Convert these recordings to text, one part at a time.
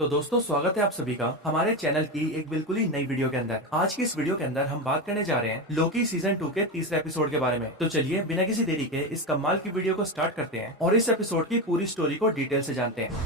तो दोस्तों स्वागत है आप सभी का हमारे चैनल की एक बिल्कुल ही नई वीडियो के अंदर। आज की इस वीडियो के अंदर हम बात करने जा रहे हैं लोकी सीजन 2 के तीसरे एपिसोड के बारे में। तो चलिए बिना किसी देरी के इस कमाल की वीडियो को स्टार्ट करते हैं और इस एपिसोड की पूरी स्टोरी को डिटेल से जानते हैं।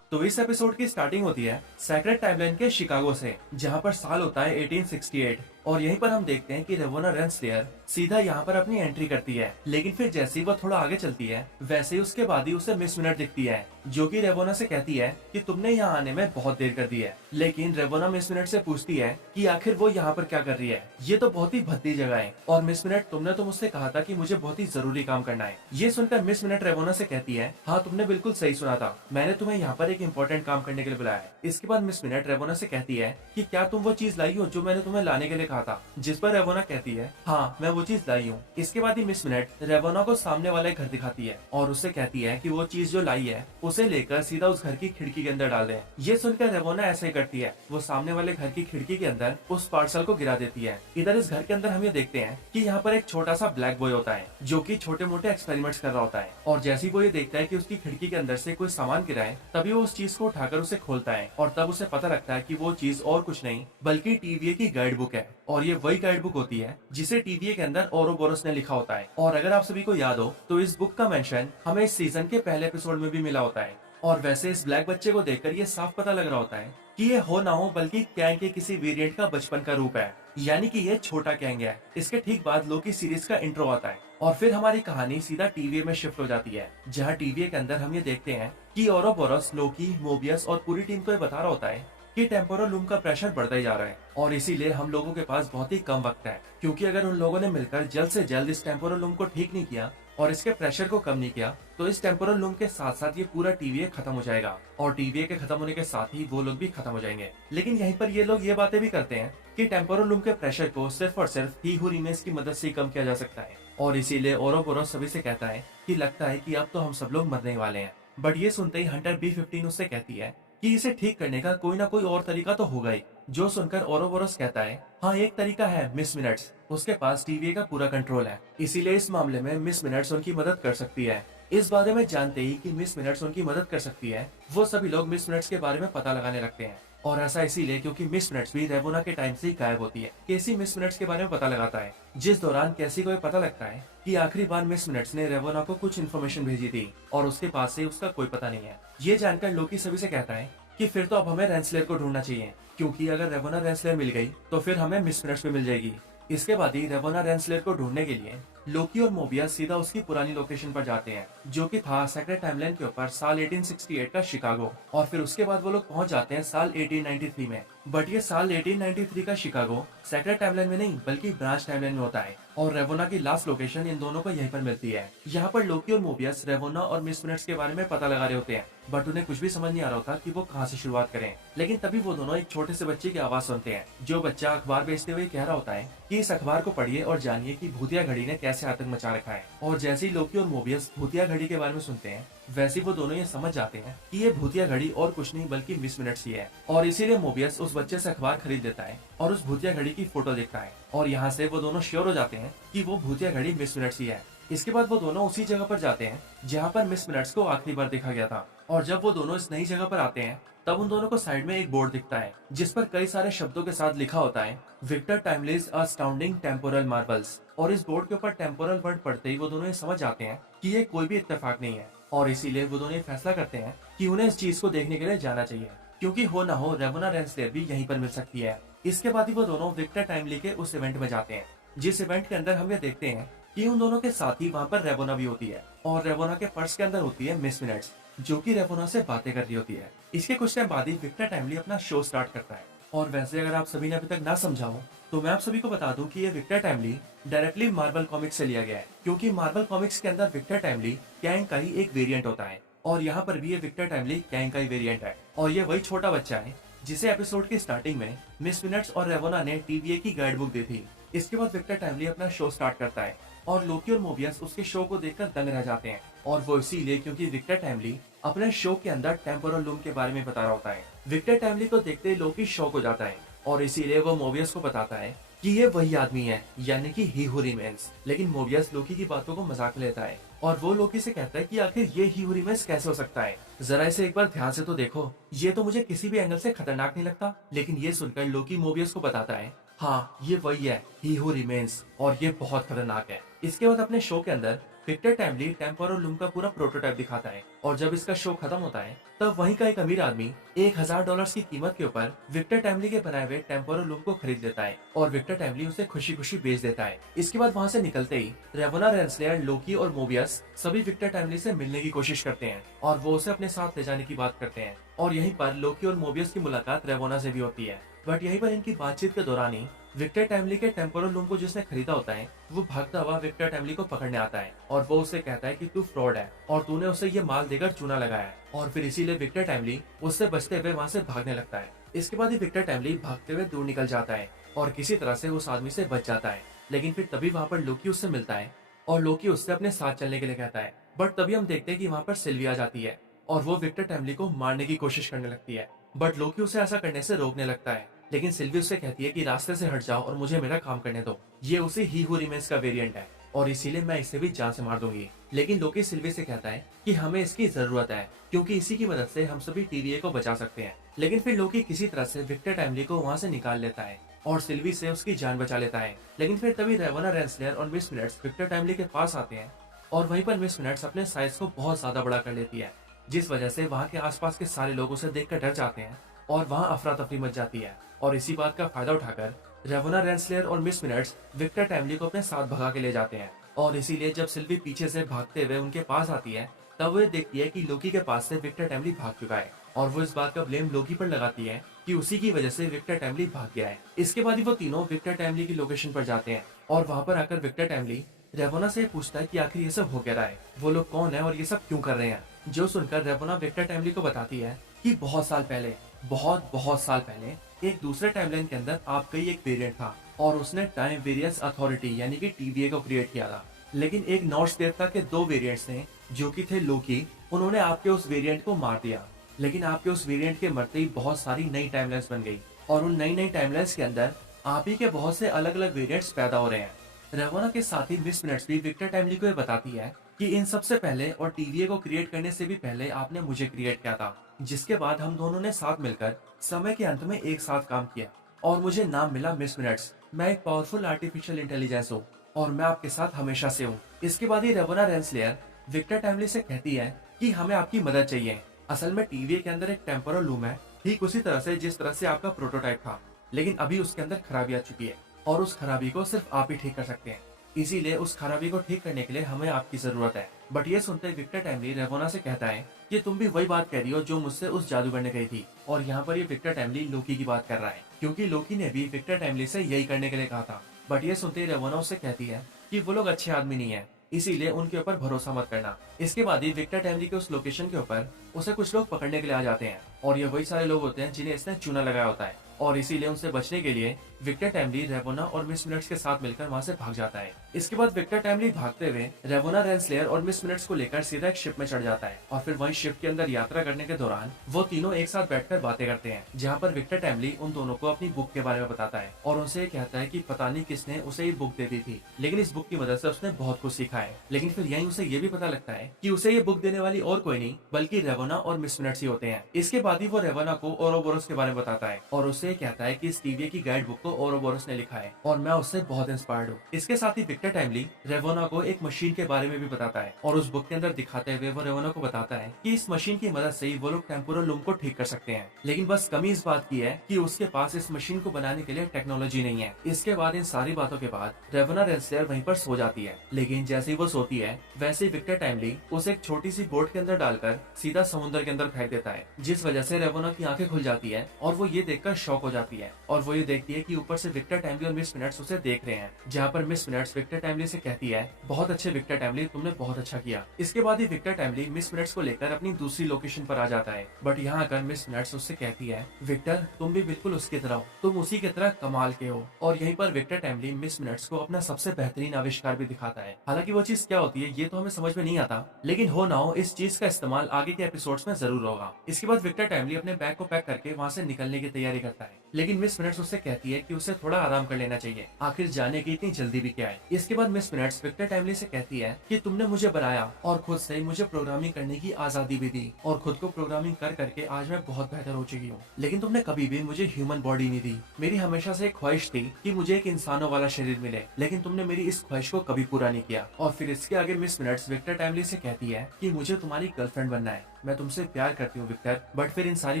तो इस एपिसोड की स्टार्टिंग होती है सेक्रेट टाइमलाइन के शिकागो से, जहाँ पर साल होता है 1868 और यहीं पर हम देखते हैं कि रेवोना रेंसलेयर सीधा यहाँ पर अपनी एंट्री करती है। लेकिन फिर जैसे ही वो थोड़ा आगे चलती है वैसे ही उसके बाद ही उसे मिस मिनट दिखती है, जो कि रेवोना से कहती है कि तुमने यहाँ आने में बहुत देर कर दी है। लेकिन रेवोना मिस मिनट से पूछती है कि आखिर वो यहाँ पर क्या कर रही है, ये तो बहुत ही भद्दी जगह है और मिस मिनट तुमने तो मुझसे कहा था कि मुझे बहुत ही जरूरी काम करना है। ये सुनकर मिस मिनट रेवोना से कहती है, हाँ तुमने बिल्कुल सही सुना था, मैंने तुम्हें यहाँ पर एक इम्पोर्टेंट काम करने के लिए बुलाया है। इसके बाद मिस मिनट रेवोना से कहती है कि क्या तुम वो चीज लाई हो जो मैंने तुम्हें लाने के लिए कहा था, जिस पर रेवोना कहती है हाँ मैं वो चीज लाई हूँ। इसके बाद ही मिस मिनट रेवोना को सामने वाले घर दिखाती है और उससे कहती है कि वो चीज जो लाई है उसे लेकर सीधा उस घर की खिड़की के अंदर डाल दे। ये सुनकर रेवोना ऐसे ही करती है, वो सामने वाले घर की खिड़की के अंदर उस पार्सल को गिरा देती है। इधर इस घर के अंदर हम ये देखते हैं कि यहाँ पर एक छोटा सा ब्लैक बॉय होता है जो कि छोटे मोटे एक्सपेरिमेंट्स कर रहा होता है और जैसे ही वो ये देखता है कि उसकी खिड़की के अंदर से कोई सामान गिरा है तभी वो उस चीज को उठाकर उसे खोलता है और तब उसे पता लगता है कि वो चीज और कुछ नहीं बल्कि टीवीए की गाइड बुक है और ये वही गाइड बुक होती है जिसे टीवीए के अंदर ओरोबोरस ने लिखा होता है। और अगर आप सभी को याद हो तो इस बुक का मेंशन हमें इस सीजन के पहले एपिसोड में भी मिला होता है। और वैसे इस ब्लैक बच्चे को देखकर ये साफ पता लग रहा होता है कि ये हो ना हो बल्कि कैंग के किसी वेरिएंट का बचपन का रूप है, यानी कि ये छोटा कैंग है। इसके ठीक बाद लोकी सीरीज का इंट्रो आता है और फिर हमारी कहानी सीधा टीवीए में शिफ्ट हो जाती है, जहाँ टीवीए के अंदर हम ये देखते हैं कि ओरोबोरस, लोकी, मोबियस और पूरी टीम को ये बता रहा होता है कि टेम्पोरल लूम का प्रेशर बढ़ता ही जा रहा है और इसीलिए हम लोगों के पास बहुत ही कम वक्त है, क्योंकि अगर उन लोगों ने मिलकर जल्द से जल्द इस टेम्पोरल लूम को ठीक नहीं किया और इसके प्रेशर को कम नहीं किया तो इस टेम्पोरल लूम के साथ साथ ये पूरा टीवीए खत्म हो जाएगा और टीवीए के खत्म होने के साथ ही वो लोग भी खत्म हो जाएंगे। लेकिन यहीं पर ये लोग ये बातें भी करते हैं कि टेम्पोरल लूम के प्रेशर को सिर्फ और सिर्फ ही हू रिमेन्स की मदद से ही कम किया जा सकता है और इसीलिए ओरोबोरस सभी से कहता है कि लगता है कि अब तो हम सब लोग मरने वाले हैं। बट ये सुनते ही हंटर B-15 उससे कहती है कि इसे ठीक करने का कोई ना कोई और तरीका तो होगा ही। जो सुनकर ओरोबोरस कहता है हाँ एक तरीका है, मिस मिनट्स, उसके पास टीवीए का पूरा कंट्रोल है, इसीलिए इस मामले में मिस मिनट्स उनकी मदद कर सकती है। इस बारे में जानते ही कि मिस मिनट्स उनकी मदद कर सकती है, वो सभी लोग मिस मिनट्स के बारे में पता लगाने लगते हैं और ऐसा इसीलिए क्योंकि मिस मिनट्स भी रेवोना के टाइम से ही गायब होती है। केसी मिस मिनट्स के बारे में पता लगाता है, जिस दौरान कैसी को ये पता लगता है कि आखिरी बार मिस मिनट्स ने रेवोना को कुछ इन्फॉर्मेशन भेजी थी और उसके पास से उसका कोई पता नहीं है। ये जानकर लोकी सभी से कहता है कि फिर तो अब हमें रेंसलेयर को ढूंढना चाहिए, क्योंकि अगर रेवोना रेंसलेयर मिल गई तो फिर हमें मिस मिनट्स भी मिल जाएगी। इसके बाद ही रेवोना रेंसलेयर को ढूंढने के लिए लोकी और मोबियस सीधा उसकी पुरानी लोकेशन पर जाते हैं, जो कि था सेक्रेट टाइमलाइन के ऊपर साल 1868 का शिकागो। और फिर उसके बाद वो लोग पहुंच जाते हैं साल 1893 में। बट ये साल 1893 का शिकागो सेक्रेट टाइमलाइन में नहीं बल्कि ब्रांच टाइमलाइन में होता है और रेवोना की लास्ट लोकेशन इन दोनों को यहीं पर मिलती है। यहाँ पर लोकी और मोबियस रेवोना और मिस मिनट्स के बारे में पता लगा रहे होते हैं, बट उन्हें कुछ भी समझ नहीं आ रहा होता कि वो कहाँ से शुरुआत करें। लेकिन तभी वो दोनों एक छोटे से बच्चे की आवाज सुनते हैं, जो बच्चा अखबार बेचते हुए कह रहा होता है कि इस अखबार को पढ़िए और जानिए कि भूतिया घड़ी ने कैसे आतंक मचा रखा है। और जैसे ही लोकी और मोबियस भूतिया घड़ी के बारे में सुनते हैं वैसे वो दोनों ये समझ जाते हैं कि ये भूतिया घड़ी और कुछ नहीं बल्कि मिस मिनट्स ही है और इसीलिए मोबियस उस बच्चे से अखबार खरीद लेता है और उस भूतिया घड़ी की फोटो देखता है और यहाँ से वो दोनों श्योर हो जाते हैं कि वो भूतिया घड़ी मिस मिनट्स ही है। इसके बाद वो दोनों उसी जगह पर जाते हैं जहाँ पर मिस मिनट्स को आखिरी बार देखा गया था और जब वो दोनों इस नई जगह पर आते हैं तब उन दोनों को साइड में एक बोर्ड दिखता है जिस पर कई सारे शब्दों के साथ लिखा होता है विक्टर टाइमलीज अस्टाउंडिंग टेम्पोरल मार्वल्स। और इस बोर्ड के ऊपर टेम्पोरल वर्ड पढ़ते ही वो दोनों ये समझ जाते हैं कि ये कोई भी इत्तेफाक नहीं है और इसीलिए वो दोनों ये फैसला करते हैं कि उन्हें इस चीज को देखने के लिए जाना चाहिए, क्योंकि हो ना हो रेवोना रेंसलेयर भी यहीं पर मिल सकती है। इसके बाद ही वो दोनों विक्टर टाइमली के उस इवेंट में जाते हैं, जिस इवेंट के अंदर हम ये देखते हैं कि उन दोनों के साथ ही वहाँ पर रेवोना भी होती है और रेवोना के पर्स के अंदर होती है मिस मिनट्स, जो कि रेवोना से बातें कर रही होती है। इसके कुछ टाइम बाद ही विक्टर टाइमली अपना शो स्टार्ट करता है और वैसे अगर आप सभी ने अभी तक ना समझा हो तो मैं आप सभी को बता दूं कि ये Victor Timely directly Marvel Comics से लिया गया है, क्योंकि मार्वल कॉमिक्स के अंदर विक्टर टाइमली कैंग का ही एक वेरिएंट होता है और यहाँ पर भी ये विक्टर टाइमली कैंग का ही वेरिएंट है और ये वही छोटा बच्चा है जिसे एपिसोड की स्टार्टिंग में मिस मिनट्स और रेवोना ने टीवीए की गाइड बुक दी थी। इसके बाद विक्टर टाइमली अपना शो स्टार्ट करता है और लोकी और मोबियस उसके शो को देखकर दंग रह जाते हैं और वो इसीलिए क्योंकि विक्टर टाइमली अपने शो के अंदर टेम्पोरल लूम के बारे में बता रहा होता है। विक्टर टाइमली को देखते ही लोकी शॉक हो जाता है और इसीलिए वो मोबियस को बताता है कि ये वही आदमी है, यानी कि ही हू रिमेन्स। लेकिन मोबियस लोकी की बातों को मजाक में लेता है और वो लोकी से कहता है कि आखिर ये हीहू रिमेन्स कैसे हो सकता है, जरा इसे एक बार ध्यान से तो देखो, ये तो मुझे किसी भी एंगल से खतरनाक नहीं लगता। लेकिन ये सुनकर लोकी मोबियस को बताता है, हाँ ये वही है हीहू रिमेन्स, और ये बहुत खतरनाक है। इसके बाद अपने शो के अंदर विक्टर टाइमली टेम्पोरल लूम का पूरा प्रोटोटाइप दिखाता है, और जब इसका शो खत्म होता है तब वहीं का एक अमीर आदमी $1000 की कीमत के ऊपर विक्टर टाइमली के बनाए हुए टेम्पोरल लूम को खरीद लेता है, और विक्टर टाइमली उसे खुशी खुशी बेच देता है। इसके बाद वहाँ से निकलते ही रेवोना, रेंसलेयर, लोकी और मोबियस सभी विक्टर टाइमली से मिलने की कोशिश करते हैं, और वो उसे अपने साथ ले जाने की बात करते हैं। और यहीं पर लोकी और मोबियस की मुलाकात रेवोना से भी होती है। बट यहीं पर इनकी बातचीत के दौरान ही विक्टर टाइमली के टेम्पोरल लूम को जिसने खरीदा होता है वो भागता हुआ विक्टर टाइमली को पकड़ने आता है, और वो उसे कहता है कि तू फ्रॉड है और तूने उसे ये माल देकर चूना लगाया है, और फिर इसीलिए विक्टर टाइमली उससे बचते हुए वहाँ से भागने लगता है। इसके बाद ही विक्टर टाइमली भागते हुए दूर निकल जाता है और किसी तरह से उस आदमी से बच जाता है। लेकिन फिर तभी वहाँ पर लोकी उससे मिलता है और लोकी उससे अपने साथ चलने के लिए कहता है। बट तभी हम देखते हैं कि वहाँ पर सिल्वी आ जाती है और वो विक्टर टाइमली को मारने की कोशिश करने लगती है, बट लोकी उसे ऐसा करने से रोकने लगता है। लेकिन सिल्वी उससे कहती है कि रास्ते से हट जाओ और मुझे मेरा काम करने दो, ये उसी हीहू रिमेन्स का वेरिएंट है और इसीलिए मैं इसे भी जान से मार दूंगी। लेकिन लोकी सिल्वी से कहता है कि हमें इसकी जरूरत है क्योंकि इसी की मदद से हम सभी टीवीए को बचा सकते हैं। लेकिन फिर लोकी किसी तरह से विक्टर टाइमली को वहाँ से निकाल लेता है और सिल्वी से उसकी जान बचा लेता है। लेकिन फिर तभी रेवोना, रेंसलेयर और मिस मिनट्स विक्टर टाइमली के पास आते हैं और वहीं पर मिस मिनट्स अपने साइज को बहुत ज्यादा बड़ा कर लेती है, जिस वजह से वहाँ के आसपास के सारे लोग उसे देखकर डर जाते हैं और वहाँ अफरा तफरी मच जाती है। और इसी बात का फायदा उठाकर रेवोना, रेंसलेयर और मिस मिनट्स विक्टर टाइमली को अपने साथ भगा के ले जाते हैं। और इसीलिए जब सिल्वी पीछे से भागते हुए उनके पास आती है तब वो देखती है कि लोकी के पास से विक्टर टाइमली भाग चुका है, और वो इस बात का ब्लेम लोकी पर लगाती है कि उसी की वजह से विक्टर टाइमली भाग गया है। इसके बाद ही वो तीनों विक्टर टाइमली की लोकेशन पर जाते हैं और वहाँ पर आकर विक्टर टाइमली रेवोना से पूछता है कि आखिर ये सब हो क्या रहा है, वो लोग कौन है और ये सब क्यों कर रहे हैं। जो सुनकर रेवोना विक्टर टाइमली को बताती है कि बहुत साल पहले, बहुत साल पहले एक दूसरे टाइमलाइन के अंदर आपका ही एक वेरिएंट था और उसने टाइम वेरियंस अथॉरिटी यानी कि टीवीए को क्रिएट किया था। लेकिन एक नॉर्स देवता के दो वेरिएंट्स थे जो कि थे लोकी, उन्होंने आपके उस वेरिएंट को मार दिया। लेकिन आपके उस वेरिएंट के मरते ही बहुत सारी नई टाइमलाइंस बन गई और उन नई टाइमलाइंस के अंदर आप ही के बहुत से अलग अलग वेरिएंट्स पैदा हो रहे हैं। रेवोना के साथ ही मिस मिनट्स भी विक्टर टाइमली को ये बताती है कि इन सबसे पहले और टीवीए को क्रिएट करने से भी पहले आपने मुझे क्रिएट किया था, जिसके बाद हम दोनों ने साथ मिलकर समय के अंत में एक साथ काम किया और मुझे नाम मिला मिस मिनट्स। मैं एक पावरफुल आर्टिफिशियल इंटेलिजेंस हूँ और मैं आपके साथ हमेशा से हूँ। इसके बाद ही रेवोना, रेंसलेयर विक्टर टाइमली से कहती है कि हमें आपकी मदद चाहिए। असल में टीवीए के अंदर एक टेम्पोरल लूम है, ठीक उसी तरह से जिस तरह से आपका प्रोटोटाइप था, लेकिन अभी उसके अंदर खराबी आ चुकी है और उस खराबी को सिर्फ आप ही ठीक कर सकते हैं। इसीलिए उस खराबी को ठीक करने के लिए हमें आपकी जरूरत है। बट ये सुनते ही विक्टर टाइमली रेवोना से कहता है कि तुम भी वही बात कह रही हो जो मुझसे उस जादूगर ने कही थी। और यहाँ पर ये विक्टर टाइमली लोकी की बात कर रहा है क्योंकि लोकी ने भी विक्टर टाइमली से यही करने के लिए कहा था। बट ये सुनते ही रेवोना उससे कहती है कि वो लोग अच्छे आदमी नहीं है, इसीलिए उनके ऊपर भरोसा मत करना। इसके बाद ही विक्टर टाइमली के उस लोकेशन के ऊपर उसे कुछ लोग पकड़ने के लिए आ जाते हैं और ये वही सारे लोग होते हैं जिन्हें इसने चूना लगाया होता है। और इसीलिए उनसे बचने के लिए विक्टर टाइमली रेवोना और मिस मिनट्स के साथ मिलकर वहाँ से भाग जाता है। इसके बाद विक्टर टाइमली भागते हुए रेवोना, रेंसलेयर और मिस मिनट्स को लेकर सीधा एक शिप में चढ़ जाता है और फिर वहीं शिप के अंदर यात्रा करने के दौरान वो तीनों एक साथ बैठकर बातें करते हैं, जहाँ पर विक्टर टाइमली उन दोनों को अपनी बुक के बारे में बताता है और उनसे कहता है कि पता नहीं किसने उसे ये बुक दे दी थी, लेकिन इस बुक की मदद से उसने बहुत कुछ सीखा है। लेकिन फिर यहीं उसे ये भी पता लगता है कि उसे ये बुक देने वाली और कोई नहीं बल्कि रेवोना और मिस मिनट्स ही होते हैं। इसके बाद ही वो रेवोना को ओरोबोरोस के बारे में बताता है और उससे कहता है कि इस टीवीए की गाइड बुक को ओरोबोरोस ने लिखा है और मैं उससे बहुत इंस्पायर्ड हूँ। इसके साथ ही विक्टर टाइमली रेवोना को एक मशीन के बारे में भी बताता है और उस बुक के अंदर दिखाते हुए वो रेवोना को बताता है कि इस मशीन की मदद से ही वो लोग टेम्पोरल लूम को ठीक कर सकते हैं। लेकिन बस कमी इस बात की है कि उसके पास इस मशीन को बनाने के लिए टेक्नोलॉजी नहीं है। इसके बाद इन सारी बातों के बाद रेवोना, रेंसलेयर वहीं पर सो जाती है। लेकिन जैसे ही वो सोती है वैसे ही विक्टर टाइमली उसे एक छोटी सी बोट के अंदर डालकर सीधा समुद्र के अंदर फेंक देता है, जिस वजह से रेवोना की आंखें खुल जाती है और वो ये देखकर शॉक हो जाती है और वो ये देखती है कि ऊपर से विक्टर टाइमली और मिस मिनट्स उसे देख रहे हैं, जहाँ पर मिस मिनट्स विक्टर टाइमली से कहती है बहुत अच्छे विक्टर टाइमली, तुमने बहुत अच्छा किया। इसके बाद ही विक्टर टाइमली मिस मिनट्स को लेकर अपनी दूसरी लोकेशन पर आ जाता है। बट यहाँ आकर मिस मिनट्स उससे कहती है विक्टर तुम भी बिल्कुल उसकी तरह हो, तुम उसी की तरह कमाल के हो। और यहीं पर विक्टर टाइमली मिस मिनट्स को अपना सबसे बेहतरीन आविष्कार भी दिखाता है। हालांकि वो चीज क्या होती है ये तो हमें समझ में नहीं आता, लेकिन हो ना हो इस चीज का इस्तेमाल आगे के एपिसोड्स में जरूर होगा। इसके बाद विक्टर टाइमली अपने बैग को पैक करके वहाँ से निकलने की तैयारी करता है। सकता है। लेकिन मिस मिनट्स उससे कहती है कि उसे थोड़ा आराम कर लेना चाहिए, आखिर जाने की इतनी जल्दी भी क्या है। इसके बाद मिस मिनट्स विक्टर टाइमली से कहती है कि तुमने मुझे बनाया और खुद से मुझे प्रोग्रामिंग करने की आजादी भी दी, और खुद को प्रोग्रामिंग कर करके आज मैं बहुत बेहतर हो चुकी हूँ। लेकिन तुमने कभी भी मुझे ह्यूमन बॉडी नहीं दी। मेरी हमेशा से एक ख्वाहिश थी कि मुझे एक इंसानों वाला शरीर मिले, लेकिन तुमने मेरी इस ख्वाहिश को कभी पूरा नहीं किया। और फिर इसके आगे मिस मिनट्स विक्टर टाइमली से कहती है कि मुझे तुम्हारी गर्लफ्रेंड बनना है, मैं तुमसे प्यार करती हूँ विक्टर। बट फिर इन सारी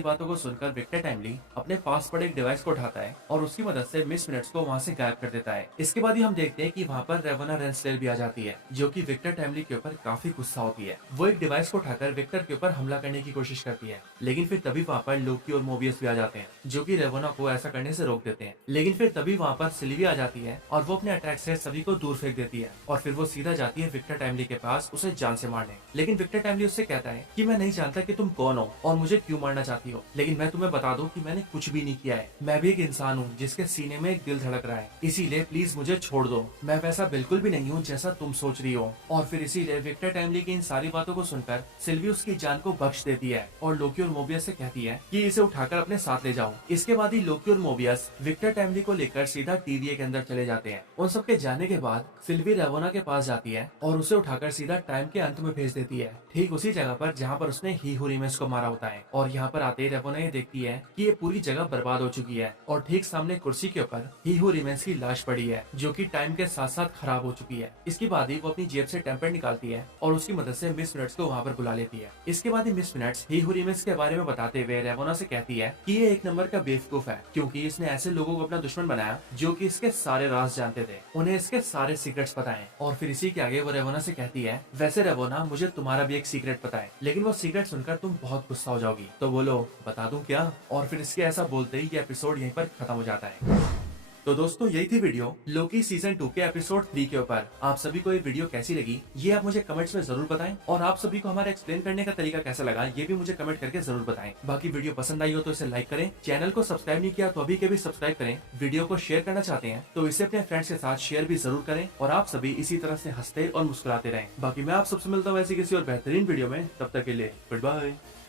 बातों को सुनकर विक्टर टाइमली अपने पास पड़े एक डिवाइस को उठाता है और उसकी मदद से मिस मिनट्स को वहाँ से गायब कर देता है। इसके बाद ही हम देखते हैं कि वहाँ पर रेवोना रेंसडेल भी आ जाती है, जो कि विक्टर टाइमली के ऊपर काफी गुस्सा होती है। वो एक डिवाइस को उठाकर विक्टर के ऊपर हमला करने की कोशिश करती है, लेकिन फिर तभी वहाँ पर लोकी और मोबियस भी आ जाते हैं, जो कि रेवोना को ऐसा करने से रोक देते हैं। लेकिन फिर तभी वहाँ पर सिल्वी आ जाती है और वो अपने अटैक से सभी को दूर फेंक देती है, और फिर वो सीधा जाती है विक्टर टाइमली के पास उसे जान से मारने। लेकिन विक्टर टाइमली उससे कहता है कि मैं नहीं जानता कि तुम कौन हो और मुझे क्यों मारना चाहती हो, लेकिन मैं तुम्हें बता दूं कि मैंने कुछ भी नहीं किया है। मैं भी एक इंसान हूँ जिसके सीने में एक दिल धड़क रहा है, इसीलिए प्लीज मुझे छोड़ दो। मैं वैसा बिल्कुल भी नहीं हूँ जैसा तुम सोच रही हो। और फिर इसीलिए विक्टर टाइमली की इन सारी बातों को सुनकर सिल्वी उसकी जान को बख्श देती है और लोकी और मोबियस से कहती है कि इसे उठाकर अपने साथ ले जाओ। इसके बाद ही लोकी और मोबियस विक्टर टाइमली को लेकर सीधा टीवीए के अंदर चले जाते हैं। उन सबके जाने के बाद सिल्वी रेवोना के पास जाती है और उसे उठाकर सीधा टाइम के अंत में भेज देती है, ठीक उसी जगह पर जहाँ पर उसने ही हुरीमेस को मारा होता है। और यहाँ पर आते ही रेवोना ये देखती है कि ये पूरी जगह बर्बाद हो चुकी है और ठीक सामने कुर्सी के ऊपर ही हुरीमेस की लाश पड़ी है, जो कि टाइम के साथ साथ खराब हो चुकी है। इसके बाद ही वो अपनी जेब से टेम्पर निकालती है और उसकी मदद से मिस मिनट्स को वहाँ पर बुला लेती है। इसके बाद ही मिस मिनट्स ही हुरीमेस के बारे में बताते हुए रेवोना से कहती है कि ये एक नंबर का बेवकूफ है, क्योंकि इसने ऐसे लोगों को अपना दुश्मन बनाया जो कि इसके सारे राज जानते थे, उन्हें इसके सारे सीक्रेट्स पता है। और फिर इसी के आगे वो रेवोना से कहती है, वैसे रेवोना मुझे तुम्हारा भी एक सीक्रेट पता है, लेकिन वो सीक्रेट सुनकर तुम बहुत गुस्सा हो जाओगी, तो बोलो बता दूं क्या। और फिर इसके ऐसा बोलते ही ये एपिसोड यहीं पर खत्म हो जाता है। तो दोस्तों यही थी वीडियो लोकी सीजन 2 के एपिसोड 3 के ऊपर। आप सभी को ये वीडियो कैसी लगी ये आप मुझे कमेंट्स में जरूर बताएं, और आप सभी को हमारा एक्सप्लेन करने का तरीका कैसा लगा ये भी मुझे कमेंट करके जरूर बताएं। बाकी वीडियो पसंद आई हो तो इसे लाइक करें, चैनल को सब्सक्राइब नहीं किया तो अभी के भी सब्सक्राइब करें, वीडियो को शेयर करना चाहते हैं तो इसे अपने फ्रेंड्स के साथ शेयर भी जरूर करें, और आप सभी इसी तरह से हंसते और मुस्कुराते रहें। बाकी मैं आप सबसे मिलता हूँ ऐसी किसी और बेहतरीन वीडियो में, तब तक के लिए गुड बाय।